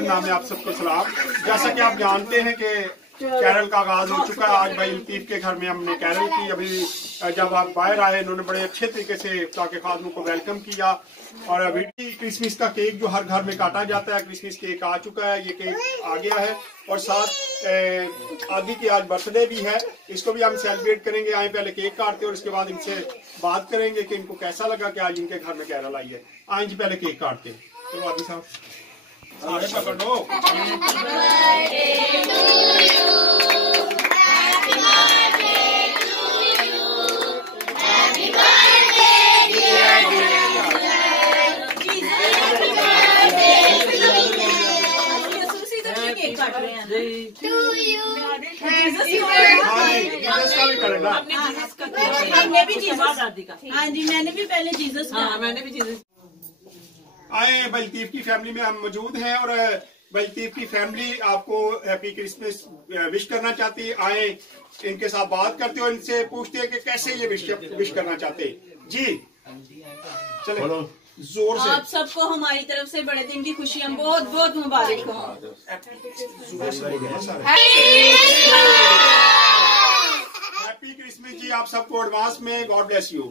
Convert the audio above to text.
नाम है आप सबको सलाम। जैसा कि आप जानते हैं कि कैरल का आगाज हो चुका है। आज भाई लतीफ के घर में हमने कैरल की, अभी जब आप बाहर आए इन्होंने बड़े अच्छे तरीके से इफ्तार के खादमों को वेलकम किया। और अभी क्रिसमस का केक जो हर घर में काटा जाता है, क्रिसमस केक आ चुका है, ये केक आ गया है। और साथ आदि की आज बर्थडे भी है, इसको भी हम सेलिब्रेट करेंगे। आए पहले केक काटते और उसके बाद इनसे बात करेंगे कि इनको कैसा लगा कि आज इनके घर में कैरल आई है। आए जी पहले केक काटते हैं। तो आदि साहब सारे पकड़ो। हमने भी जीसस, हाँ जी मैंने भी पहले जीसस, हाँ मैंने भी जीसस। आए बलतीफ की फैमिली में हम मौजूद हैं और बलतीफ की फैमिली आपको हैप्पी क्रिसमस विश करना चाहती है। आए इनके साथ बात करते हो, इनसे पूछते हैं कि कैसे ये विश करना चाहते हैं। जी चलो जोर से। आप सबको हमारी तरफ से बड़े दिन की खुशियाँ बहुत बहुत मुबारक हो। हैप्पी क्रिसमस जी आप सबको एडवांस में। God bless you.